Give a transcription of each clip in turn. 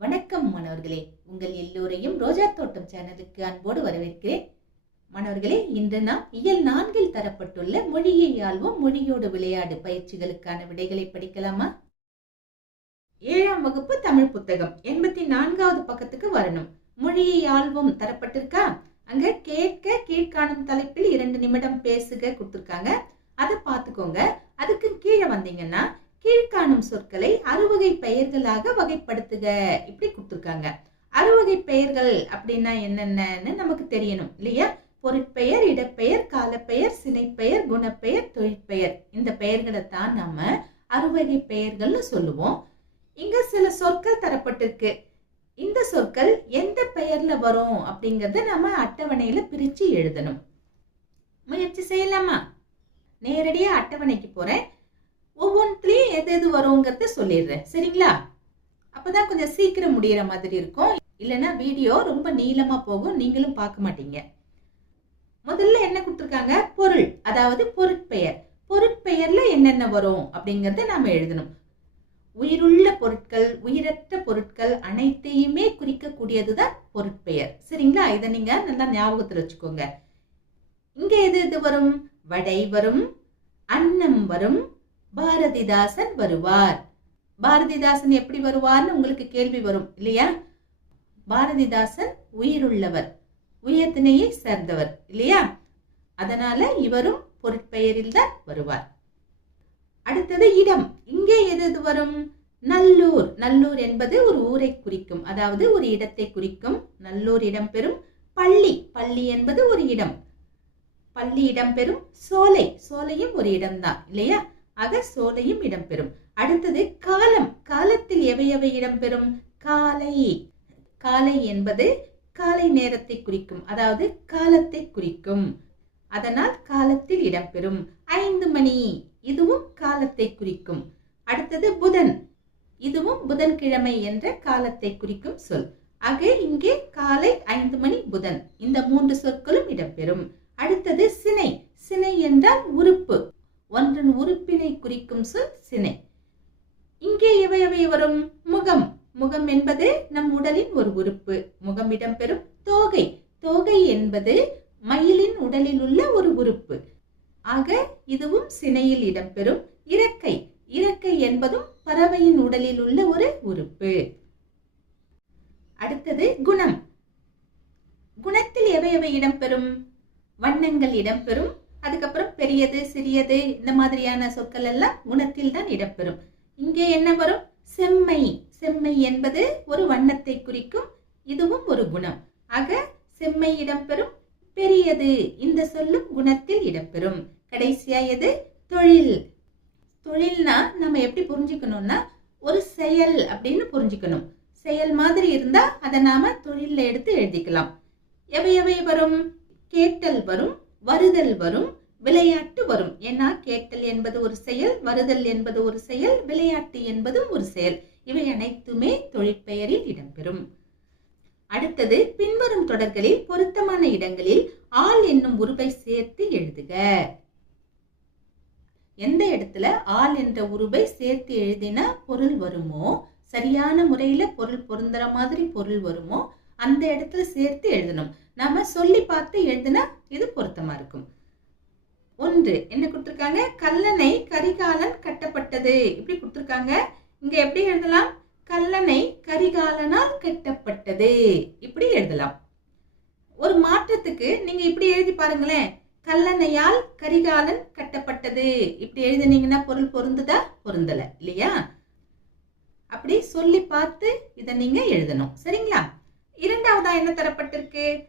வணக்கம் மாணவர்களே உங்கள் எல்லோரையும் ரோஜா தோட்டம் சேனலுக்கு அன்போடு வரவேற்கிறேன். மாணவர்களே இன்று நாம் இயல் நான்கில் தரப்பட்டுள்ள மொழியை ஆழ்வோம் மொழியோடு விளையாடு பயிற்சிகளுக்கான விடைகளை படிக்கலாமா? ஏழாம் வகுப்பு தமிழ் புத்தகம் எண்பத்தி நான்காவது பக்கத்துக்கு வரணும். மொழியை ஆழ்வோம் தரப்பட்டிருக்கா? அங்க கேட்க கீழ்காணும் தலைப்பில் இரண்டு நிமிடம் பேசுக கொடுத்துருக்காங்க. அதை பார்த்துக்கோங்க. அதுக்கு கீழே வந்தீங்கன்னா காணும் சொற்களை அறுவகை பெயர்களாக வகைப்படுத்துக. இப்படி கொடுத்துருக்காங்க. அறுவகை பெயர்கள் அப்படின்னா என்னென்னன்னு நமக்கு தெரியணும் இல்லையா? பொருட்பெயர் இடப்பெயர் காலப்பெயர் சினைப்பெயர் குணப்பெயர் தொழிற்பெயர். இந்த பெயர்களை தான் நம்ம அறுவகை பெயர்கள்னு சொல்லுவோம். இங்க சில சொற்கள் தரப்பட்டிருக்கு. இந்த சொற்கள் எந்த பெயர்ல வரும் அப்படிங்கறத நம்ம அட்டவணையில பிரிச்சு எழுதணும். முயற்சி செய்யலாமா? நேரடியா அட்டவணைக்கு போறேன். ஒவ்வொன்றுலேயும் எது எது வருங்கிறத சொல்லிடுறேன். சரிங்களா? அப்போதான் கொஞ்சம் சீக்கிரம் முடியிற மாதிரி இருக்கும். இல்லைன்னா வீடியோ ரொம்ப நீளமாக போகும். நீங்களும் பார்க்க மாட்டீங்க. முதல்ல என்ன கொடுத்துருக்காங்க? பொருள். அதாவது பொருட்பெயர். பொருட்பெயர்ல என்னென்ன வரும் அப்படிங்கிறத நாம் எழுதணும். உயிருள்ள பொருட்கள் உயிரற்ற பொருட்கள் அனைத்தையுமே குறிக்கக்கூடியது தான் பொருட்பெயர். சரிங்களா? இதை நீங்கள் நல்லா ஞாபகத்தில் வச்சுக்கோங்க. இங்கே எது எது வரும்? வடை வரும். அன்னம் வரும். பாரதிதாசன் வருவார். பாரதிதாசன் எப்படி வருவார்னு உங்களுக்கு கேள்வி வரும் இல்லையா? பாரதிதாசன் உயிருள்ளவர் உயர்த்தினையை சேர்ந்தவர் இல்லையா? அதனால இவரும் பொருட்பெயரில் தான் வருவார். அடுத்தது இடம். இங்கே எது எது வரும்? நல்லூர். நல்லூர் என்பது ஒரு ஊரை குறிக்கும் அதாவது ஒரு இடத்தை குறிக்கும். நல்லூர் இடம்பெறும் பள்ளி. பள்ளி என்பது ஒரு இடம். பள்ளி இடம்பெறும் சோலை. சோலையும் ஒரு இடம்தான் இல்லையா? அகர் சோலையும் இடம்பெறும். அடுத்தது காலம். காலத்தில் எவை எவை இடம்பெறும்? காலை. காலை என்பது காலை நேரத்தை குறிக்கும். அதாவது காலத்தை குறிக்கும். அதனால் காலத்தில் இடம்பெறும். ஐந்து மணி. இதுவும் காலத்தை குறிக்கும். அடுத்தது புதன். இதுவும் புதன்கிழமை என்ற காலத்தை குறிக்கும் சொல். ஆக இங்கே காலை ஐந்து மணி புதன். இந்த மூன்று சொற்களும் இடம்பெறும். அடுத்தது சினை. சினை என்றால் உறுப்பு. ஒன்றன் உறுப்பினை குறிக்கும் சொல் சினை. இங்கே இவை எவை வரும்? முகம். முகம் என்பது நம் உடலின் ஒரு உறுப்பு. முகம் இடம்பெறும் தோகை. தோகை என்பது மயிலின் உடலில் உள்ள ஒரு உறுப்பு. ஆக இதுவும் சினையில் இடம்பெறும் இறக்கை. இறக்கை என்பதும் பறவையின் உடலில் உள்ள ஒரு உறுப்பு. அடுத்தது குணம். குணத்தில் எவை எவை இடம்பெறும்? வண்ணங்கள் இடம்பெறும் அதுக்கப்புறம் பெரியது சிறியது இந்த மாதிரியான சொற்கள் எல்லாம் குணத்தில் தான் இடம்பெறும். இங்கே என்ன வரும்? செம்மை. செம்மை என்பது ஒரு வண்ணத்தை குறிக்கும் இதுவும் ஒரு குணம். ஆக செம்மை இடம்பெறும் பெரியது இந்த சொல்லும் குணத்தில் இடம்பெறும். கடைசியா எது? தொழில். தொழில்னா நம்ம எப்படி புரிஞ்சுக்கணும்னா ஒரு செயல் அப்படின்னு புரிஞ்சுக்கணும். செயல் மாதிரி இருந்தா அதை நாம தொழில்ல எடுத்து எழுதிக்கலாம். எவை எவை வரும்? கேட்டல் வரும் வருதல் வரும் விளையாட்டு வரும். ஏன்னா கேட்டல் என்பது ஒரு செயல் வருதல் என்பது ஒரு செயல் விளையாட்டு என்பதும் ஒரு செயல். இவை அனைத்துமே தொழிற்பெயரில் இடம்பெறும். அடுத்தது பின்வரும் தொடர்களில் பொருத்தமான இடங்களில் ஆள் என்னும் உருவை சேர்த்து எழுதுக. எந்த இடத்துல ஆள் என்ற உருவை சேர்த்து எழுதினா பொருள் வருமோ? சரியான முறையில பொருள் பொருந்துற மாதிரி பொருள் வருமோ? அந்த இடத்துல சேர்த்து எழுதணும். நம்ம சொல்லி பார்த்து எழுதினா இது பொருத்தமா இருக்கும். ஒன்று என்ன கொடுத்துருக்காங்க? கல்லணை கரிகாலன் கட்டப்பட்டது. இப்படி கொடுத்துருக்காங்க? இங்க எப்படி எழுதலாம்? கல்லணை கரிகாலனால் கட்டப்பட்டது. இப்படி எழுதலாம். ஒரு மாற்றத்துக்கு நீங்க இப்படி எழுதி பாருங்களேன். கல்லணையால் கரிகாலன் கட்டப்பட்டது. இப்படி எழுதினீங்கன்னா பொருள் பொருந்துதா? பொருந்தல. இல்லையா? அப்படி சொல்லி பார்த்து இதை நீங்க எழுதணும். சரிங்களா? இரண்டாவதா என்ன தரப்பட்டிருக்கு?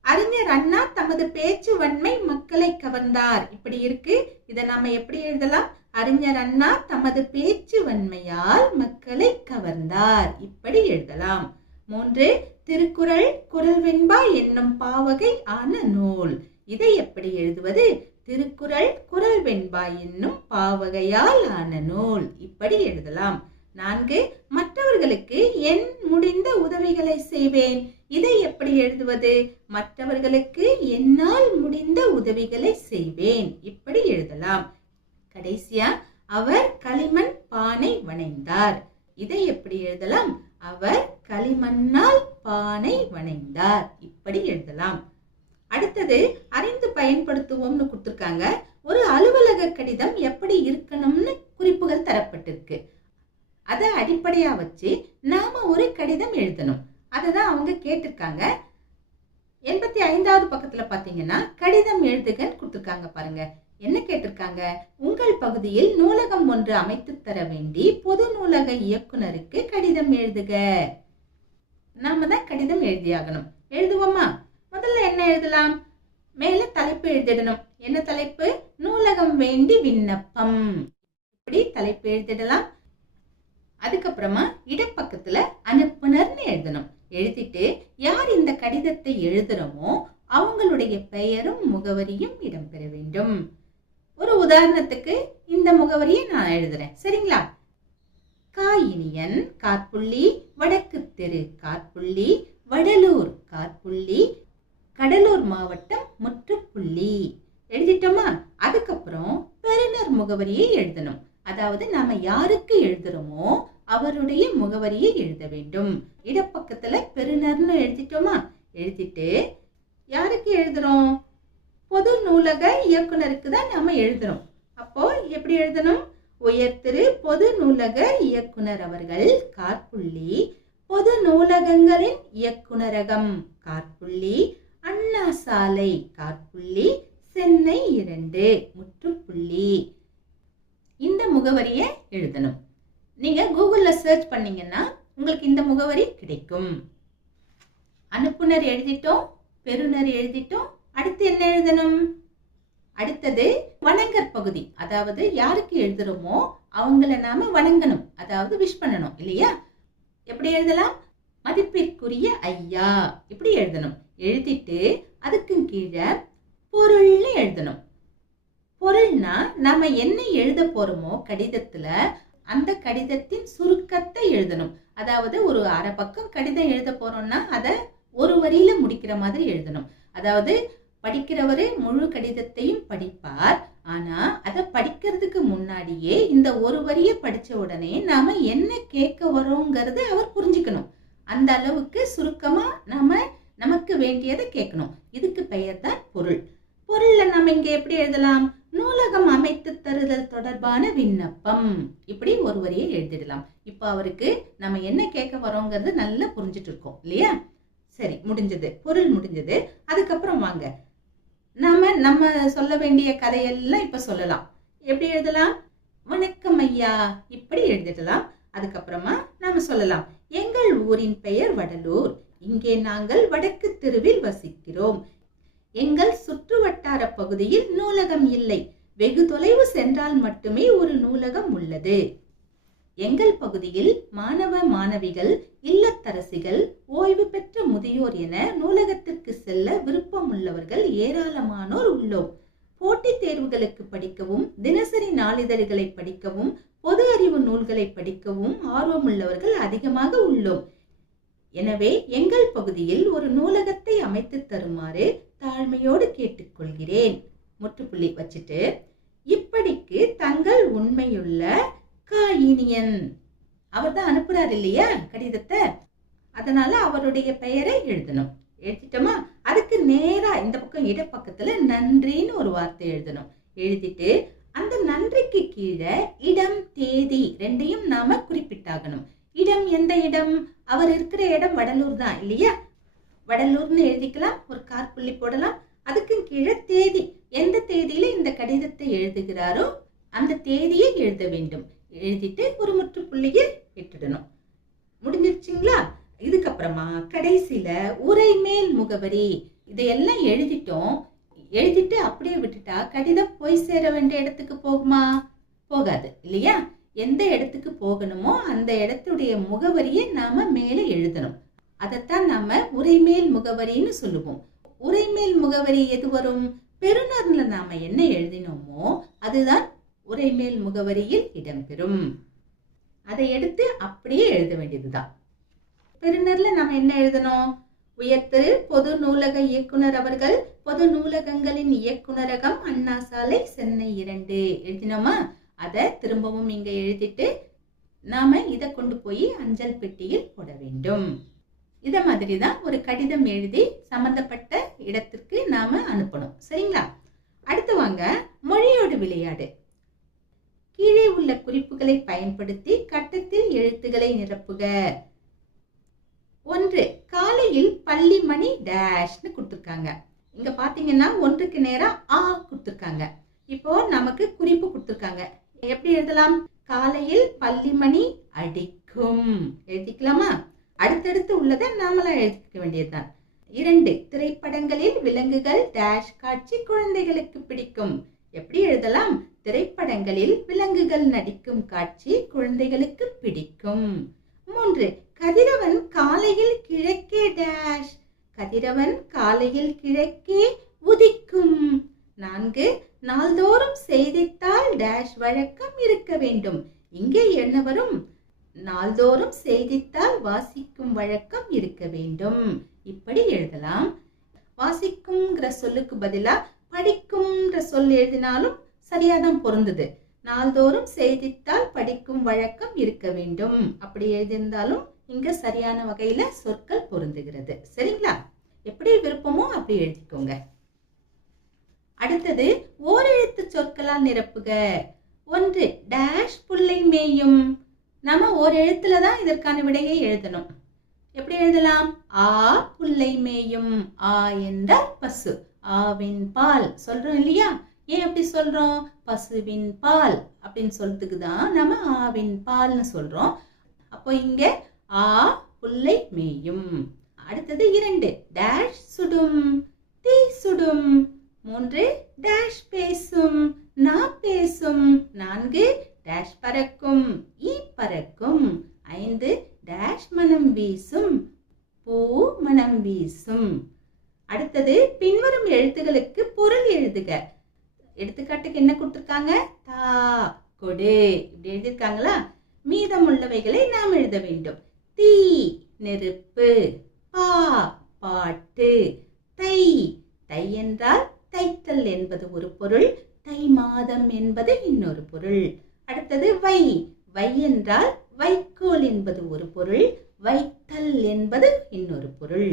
அறிஞர் அண்ணா தமது பேச்சு வன்மை மக்களை கவர்ந்தார். இப்படி இருக்கு. இதை நாம எப்படி எழுதலாம்? அறிஞர் அண்ணா தமது பேச்சு வன்மையால் மக்களை கவர்ந்தார். இப்படி எழுதலாம். மூன்று திருக்குறள் குரல் வெண்பா என்னும் பாவகை ஆன நூல். இதை எப்படி எழுதுவது? திருக்குறள் குரல் வெண்பா என்னும் பாவகையால் ஆன நூல். இப்படி எழுதலாம். நான்கு மற்றவர்களுக்கு என் முடிந்த உதவிகளை செய்வேன். இதை எப்படி எழுதுவது? மற்றவர்களுக்கு என்னால் முடிந்த உதவிகளை செய்வேன். இப்படி எழுதலாம். கடைசியா அவர் களிமண் பானை வணைந்தார். இதை எப்படி எழுதலாம்? அவர் களிமண்ணால் பானை வணைந்தார். இப்படி எழுதலாம். அடுத்தது அறிந்து பயன்படுத்துவோம்னு கொடுத்துருக்காங்க. ஒரு அலுவலக கடிதம் எப்படி இருக்கணும்னு குறிப்புகள் தரப்பட்டிருக்கு. அதை அடிப்படையா வச்சு நாம ஒரு கடிதம் எழுதணும். அதை தான் அவங்க கேட்டிருக்காங்க. எண்பத்தி ஐந்தாவது பக்கத்துல பாத்தீங்கன்னா கடிதம் எழுதுகன்னு கொடுத்துருக்காங்க பாருங்க. என்ன கேட்டிருக்காங்க? உங்கள் பகுதியில் நூலகம் ஒன்று அமைத்து தர வேண்டி பொது நூலக இயக்குனருக்கு கடிதம் எழுதுக. நாம தான் கடிதம் எழுதியாகணும் எழுதுவோமா? முதல்ல என்ன எழுதலாம்? மேல தலைப்பு எழுதிடணும். என்ன தலைப்பு? நூலகம் வேண்டி விண்ணப்பம். இப்படி தலைப்பு எழுதிடலாம். அதுக்கப்புறமா இடப்பக்கத்துல அனுப்புனர்னு எழுதணும். எழுதிட்டு யார் இந்த கடிதத்தை எழுதுறோமோ அவங்களுடைய பெயரும் முகவரியும் இடம்பெற வேண்டும். ஒரு உதாரணத்துக்கு இந்த முகவரியை நான் எழுதுறேன். சரிங்களா? காயினியன் காற்புள்ளி வடக்கு தெரு காற்புள்ளி வடலூர் காற்புள்ளி கடலூர் மாவட்டம் முற்றுப்புள்ளி. எழுதிட்டோமா? அதுக்கப்புறம் பெருநர் முகவரியை எழுதணும். அதாவது நாம யாருக்கு எழுதுறோமோ அவருடைய முகவரியை எழுத வேண்டும். இடப்பக்கத்துல பெருநர்னு எழுதிட்டோமா? எழுதிட்டு யாருக்கு எழுதுறோம்? பொது நூலக இயக்குனருக்கு தான் நாம எழுதுறோம். அப்போ எப்படி எழுதணும்? உயர் திரு பொது நூலக இயக்குனர் அவர்கள் காற்புள்ளி பொது நூலகங்களின் இயக்குனரகம் காற்புள்ளி அண்ணா சாலை காற்புள்ளி சென்னை இரண்டு முற்றுப்புள்ளி. இந்த முகவரியை எழுதணும். நீங்கள் கூகுளில் சர்ச் பண்ணீங்கன்னா உங்களுக்கு இந்த முகவரி கிடைக்கும். அனுப்புனர் எழுதிட்டோம் பெறுநர் எழுதிட்டோம் அடுத்து என்ன எழுதணும்? அடுத்தது வணங்கற் பகுதி அதாவது யாருக்கு எழுதுறோமோ அவங்கள நாம வணங்கணும் அதாவது விஷ் பண்ணணும் இல்லையா? எப்படி எழுதலாம்? மதிப்பிற்குரிய ஐயா இப்படி எழுதணும். எழுதிட்டு அதுக்கு கீழே பொருள்னு எழுதணும். பொருள்னா நம்ம என்ன எழுத போறோமோ கடிதத்துல அந்த கடிதத்தின் சுருக்கத்தை எழுதணும். அதாவது ஒரு அரை பக்கம் கடிதம் எழுத போறோம்னா அதை ஒரு வரியில முடிக்கிற மாதிரி எழுதணும். அதாவது படிக்கிறவரு முழு கடிதத்தையும் படிப்பார். ஆனா அதை படிக்கிறதுக்கு முன்னாடியே இந்த ஒரு வரியை படிச்ச உடனே நாம என்ன கேட்க வரோங்கிறது அவர் புரிஞ்சுக்கணும். அந்த அளவுக்கு சுருக்கமா நாம நமக்கு வேண்டியதை கேட்கணும். இதுக்கு பெயர் தான் பொருள். பொருள்ல நம்ம இங்க எப்படி எழுதலாம்? நூலகம் அமைத்து தருதல் தொடர்பான விண்ணப்பம். இப்படி ஒரு வரியை எழுதிடலாம். இப்போ அவருக்கு நம்ம என்ன கேட்க வரோங்கிறது நல்லா புரிஞ்சிட்டு இருக்கோம் இல்லையா? சரி முடிஞ்சது. பொருள் முடிஞ்சது. அதுக்கப்புறம் வாங்க. நாம நம்ம சொல்ல வேண்டிய கதையெல்லாம் இப்ப சொல்லலாம். எப்படி எழுதலாம்? வணக்கம் ஐயா. இப்படி எழுதிடலாம். அதுக்கப்புறமா நாம சொல்லலாம். எங்கள் ஊரின் பெயர் வடலூர். இங்கே நாங்கள் வடக்கு தெருவில் வசிக்கிறோம். எங்கள் சுற்று வட்டார பகுதியில் நூலகம் இல்லை. வெகு தொலைவு சென்றால் மட்டுமே ஒரு நூலகம் உள்ளது. எங்கள் பகுதியில் மாணவ மாணவிகள் இல்லத்தரசிகள் ஓய்வு பெற்ற முதியோர் என நூலகத்திற்கு செல்ல விருப்பம் உள்ளவர்கள் ஏராளமானோர் உள்ளோம். போட்டித் தேர்வுகளுக்கு படிக்கவும் தினசரி நாளிதழ்களை படிக்கவும் பொது அறிவு நூல்களை படிக்கவும் ஆர்வமுள்ளவர்கள் அதிகமாக உள்ளோம். எனவே எங்கள் பகுதியில் ஒரு நூலகத்தை அமைத்து தருமாறு தாழ்மையோடு கேட்டுக்கொள்கிறேன். முற்றுப்புள்ளி வச்சுட்டு இப்படிக்கு தங்கள் உண்மையுள்ள காயினியன். அவர் தான் அனுப்புறாரு இல்லையா கடிதத்தை? அதனால அவருடைய பெயரை எழுதணும். எழுதிட்டோமா? அதுக்கு நேரா இந்த பக்கம் இடப்பக்கத்துல நன்றின்னு ஒரு வார்த்தை எழுதணும். எழுதிட்டு அந்த நன்றிக்கு கீழே இடம் தேதி ரெண்டையும் நாம குறிப்பிட்டாகணும். இடம் எந்த இடம்? அவர் இருக்கிற இடம் வடலூர் தான் இல்லையா? வடலூர்னு எழுதிக்கலாம் ஒரு கார் புள்ளி போடலாம். அதுக்கு கீழே தேதி. எந்த தேதியில இந்த கடிதத்தை எழுதுகிறாரோ அந்த தேதியை எழுத வேண்டும். எழுதிட்டு ஒரு முற்றுப்புள்ளியை இட்டுடணும் முடிஞ்சிருச்சுங்களா? இதுக்கப்புறமா கடைசியில உரை மேல் முகவரி. இதையெல்லாம் எழுதிட்டோம். எழுதிட்டு அப்படியே விட்டுட்டா கடிதம் போய் சேர வேண்டிய இடத்துக்கு போகுமா? போகாது இல்லையா? எந்த இடத்துக்கு போகணுமோ அந்த இடத்துடைய முகவரியை நாம மேலே எழுதணும். அதைத்தான் நாம உரைமேல் முகவரின்னு சொல்லுவோம். உரைமேல் முகவரி எது வரும்? பெறுநர்ல நாம என்ன எழுதினோமோ அதுதான் உரைமேல் முகவரியில் இடம்பெறும். அதை எடுத்து அப்படியே எழுத வேண்டியதுதான். பெறுநர்ல நாம என்ன எழுதணும்? உயர்த்திரு பொது நூலக இயக்குனர் அவர்கள் பொது நூலகங்களின் இயக்குனரகம் அண்ணா சாலை சென்னை இரண்டு. எழுதினோமா? அதை திரும்பவும் இங்க எழுதிட்டு நாம இதை கொண்டு போய் அஞ்சல் பெட்டியில் போட வேண்டும். இதை மாதிரி தான் ஒரு கடிதம் எழுதி சம்பந்தப்பட்ட இடத்திற்கு நாம் அனுப்பணும். சரிங்களா? அடுத்து வாங்க மொழியோடு விளையாடு. கீழே உள்ள குறிப்புகளை பயன்படுத்தி கட்டத்தில் எழுத்துக்களை நிரப்புக. ஒன்று காலையில் பள்ளி மணி டேஷ்னு கொடுத்துருக்காங்க. இங்க பாத்தீங்கன்னா ஒன்றுக்கு நேரம் ஆ கொடுத்துருக்காங்க. இப்போ நமக்கு குறிப்பு கொடுத்துருக்காங்க. எப்படி எழுதலாம்? காலையில் பள்ளி மணி அடிக்கும். எழுதிக்கலாமா? அடுத்தடுத்து உள்ளதை நாமளாக எழுதிக்க வேண்டியதுதான். இரண்டு திரைப்படங்களில் விலங்குகள் டேஷ் காட்சி குழந்தைகளுக்கு பிடிக்கும். எப்படி எழுதலாம்? திரைப்படங்களில் விலங்குகள் நடிக்கும் காட்சி குழந்தைகளுக்கு பிடிக்கும். மூன்று கதிரவன் காலையில் கிழக்கே டேஷ். கதிரவன் காலையில் கிழக்கே உதிக்கும். நான்கு நாள்தோறும் செய்தித்தாள் டேஷ் வழக்கம் இருக்க வேண்டும். இங்கே என்ன வரும்? நாள்தோறும் செய்தித்தாள் வாசிக்கும் வழக்கம் இருக்க வேண்டும். இப்படி எழுதலாம். வாசிக்கும்ங்கிற சொல்லுக்கு பதிலாக படிக்கும்ன்ற சொல் எழுதினாலும் சரியாதான் பொருந்தது. நாள்தோறும் செய்தித்தாள் படிக்கும் வழக்கம் இருக்க வேண்டும். அப்படி எழுதியிருந்தாலும் இங்க சரியான வகையில சொற்கள் பொருந்துகிறது. சரிங்களா? எப்படி விருப்பமோ அப்படி எழுதிக்கோங்க. அடுத்தது ஓரெழுத்து சொற்களால் நிரப்புக. ஒன்று டேஷ் புல்லை மேயும். நம்ம ஒரு எழுத்துல தான் இதற்கான விடையை எழுதணும். எப்படி எழுதலாம்? ஆ புல்லை மேயும் ஆ என்றால் பசு. ஆவின் பால். சொல்றோம் இல்லையா? ஏன் அப்படி சொல்றோம்? பசுவின் பால். அப்படின்னு சொல்றதுக்கு தான் நம்ம ஆவின் பால்னு சொல்றோம். அப்போ இங்க ஆ புல்லை மேயும். அடுத்தது இரண்டு. டேஷ் சுடும் தீ சுடும் மூன்று டேஷ் பேசும் நா பேசும் நான்கு டேஷ் பறக்கும் ஈ பறக்கும் ஐந்து டேஷ் மனம் வீசும் பூ மனம் வீசும் அடுத்தது பின்வரும் எழுத்துகளுக்கு பொருள் எழுதுக எடுத்துக்காட்டுக்கு என்ன கொடுத்துருக்காங்க தா கொடு இப்படி எழுதியிருக்காங்களா மீதமுள்ளவைகளை நாம் எழுத வேண்டும். தீ நெருப்பு பா பாட்டு தை. தை என்றால் தைத்தல் என்பது ஒரு பொருள் தை மாதம் என்பது இன்னொரு பொருள். அடுத்தது வை. வை என்றால் வைக்கோல் என்பது ஒரு பொருள் வைத்தல் என்பது இன்னொரு பொருள்.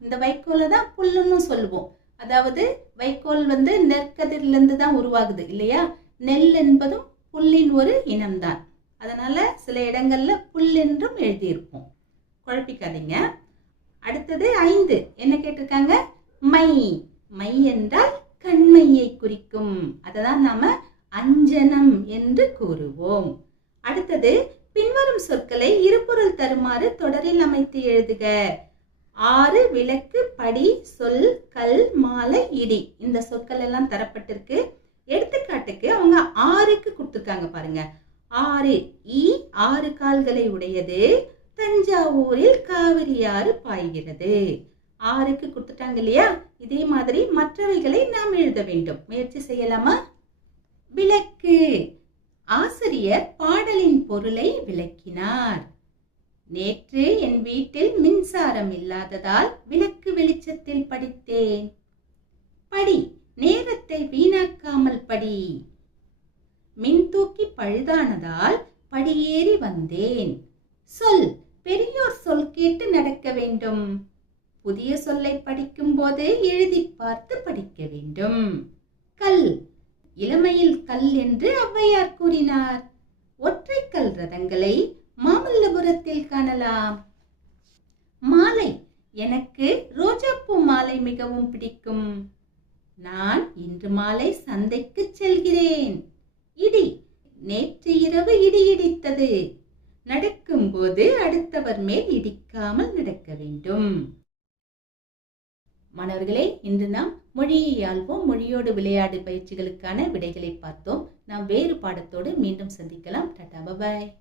இந்த வைக்கோலை தான் புல்லுன்னு சொல்லுவோம். அதாவது வைக்கோல் வந்து நெற்கதிரிலிருந்து தான் உருவாகுது இல்லையா? நெல் என்பதும் புல்லின் ஒரு இனம்தான். அதனால் சில இடங்களில் புல் என்றும் எழுதியிருப்போம். குழப்பிக்காதீங்க. அடுத்தது ஐந்து. என்ன கேட்டிருக்காங்க? மை. மை என்றால் கண்மையை குறிக்கும். அதை தான் நாம் அஞ்சனம் என்று கூறுவோம். அடுத்தது பின்வரும் சொற்களை இருபொருள் தருமாறு தொடரில் அமைத்து எழுதுக. ஆறு விளக்கு படி சொல் கல் மாலை இடி. இந்த சொற்கள் எல்லாம் தரப்பட்டிருக்கு. எடுத்துக்காட்டுக்கு அவங்க ஆறுக்கு கொடுத்துருக்காங்க பாருங்க. ஆறு. ஈ ஆறு கால்களை உடையது. தஞ்சாவூரில் காவிரி ஆறு பாய்கிறது. ஆறுக்கு கொடுத்துட்டாங்க இல்லையா? இதே மாதிரி மற்றவைகளை நாம் எழுத வேண்டும். முயற்சி செய்யலாமா? விளக்கு. ஆசிரியர் பாடலின் பொருளை விளக்கினார். நேற்று என் வீட்டில் மின்சாரம் இல்லாததால் விளக்கு வெளிச்சத்தில் படித்தேன். படி. நேரத்தை வீணாக்காமல் படி. மின் தூக்கி பழுதானதால் படியேறி வந்தேன். சொல் பெரியோர் சொல் கேட்டு நடக்க வேண்டும். புதிய சொல்லை படிக்கும் போது எழுதி பார்த்து படிக்க வேண்டும். கல் இளமையில் கல் என்று ஔவையார் கூறினார். ஒற்றைக்கல் ரதங்களை மாமல்லபுரத்தில் காணலாம். மாலை எனக்கு ரோஜாப்பூ மாலை மிகவும் பிடிக்கும். நான் இன்று மாலை சந்தைக்கு செல்கிறேன். இடி. நேற்று இரவு இடி இடித்தது. நடக்கும்போது அடுத்தவர் மேல் இடிக்காமல் நடக்க வேண்டும். மாணவர்களே இன்று நாம் மொழியை ஆள்வோம். மொழியோடு விளையாடு பயிற்சிகளுக்கான விடைகளை பார்த்தோம். நாம் வேறு பாடத்தோடு மீண்டும் சந்திக்கலாம். Tata bye bye.